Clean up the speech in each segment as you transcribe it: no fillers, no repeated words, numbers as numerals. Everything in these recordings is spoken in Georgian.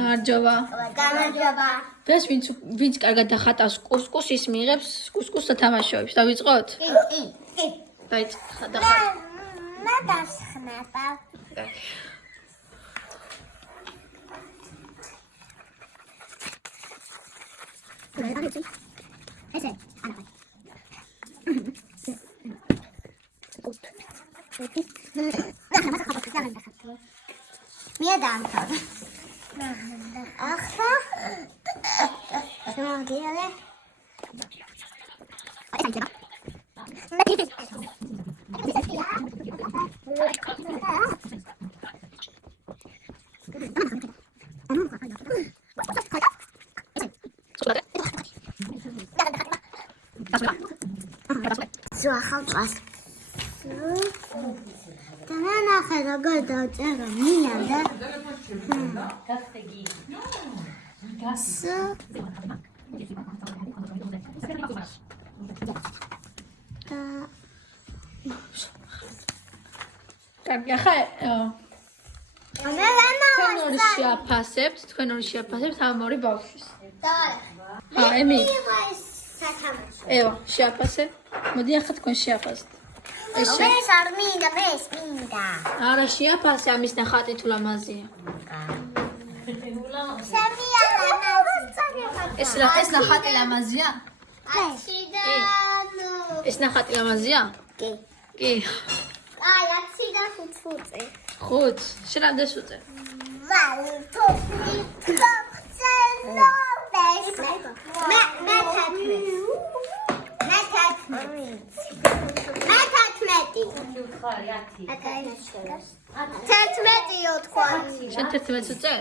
გამარჯობა. გამარჯობა. დღეს ვინც კარგად დახატავს კუსკუსის მიიღებს კუსკუსს თამაშობებს. დავიწყოთ? კი. დაიწყოთ. მე დასხნება. ესე, ანა. მე დამთავრდა. ახლა შემოგიალე. Zo gaat was. Daarna gaat het ook dat er niet aan de. Zo. კარგი, ახლა თქვენ ორი შეაფასებთ ამ ორი ბავშვის. ემი. ევა, შეაფასე. მოდი ახლა თქვენ შეაფასეთ. ეს არ მინდა, ეს მინდა. არა, შეაფასე ამის ნახატი თუ ლამაზია. ეს ნახატი ლამაზია? ეს ნახატი ლამაზია? კი. კი. აი, 10-დან 5-ზე. 5. შენ რამდენს უწერ? შენ 11-ს უწერ?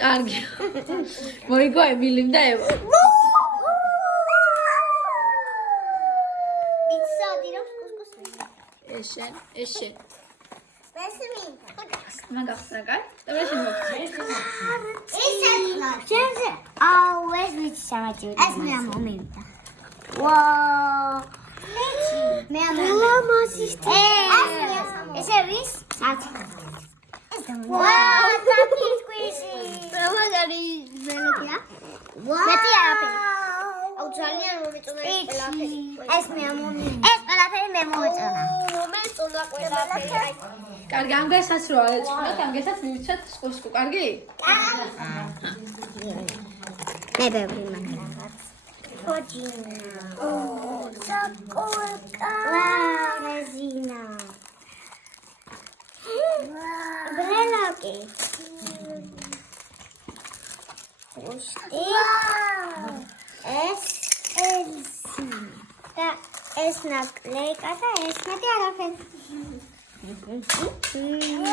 კარგი. მოიგო ემილიმ და ევა. ეს შენ. მაგახსნა კაც? და შენ მოგწე. ეს აუ, ეს ვიცი სამაჯური. ეს მე მომენტა. ვაუ. მე ამაზის. ეს ვის? ვაუ, ტაფის კვიზი. პრომაგარი მელოდია. ვაუ. მეტი არაფერი. აუ, ძალიან მომეწონა ეს ყველაფერი. ეს მე მომენტა. ეს ყველაფერი მე მომეწონა. მომეწონა ყველაფერი. კარგი, ამ გესაც რო აეწყოთ, ამ გესაც მივიცეთ სკუსკუ, კარგი? მე ბევრი მაგარაც. ხოჯინა. საკოლკა. რეზინა. ბრელაკი. უშტი. ეს და ეს ნაკლეკა და ეს მეტი არაფერი.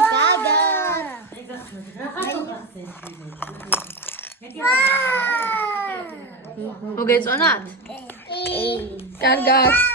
Gaga. მოგეწონათ? კარგად.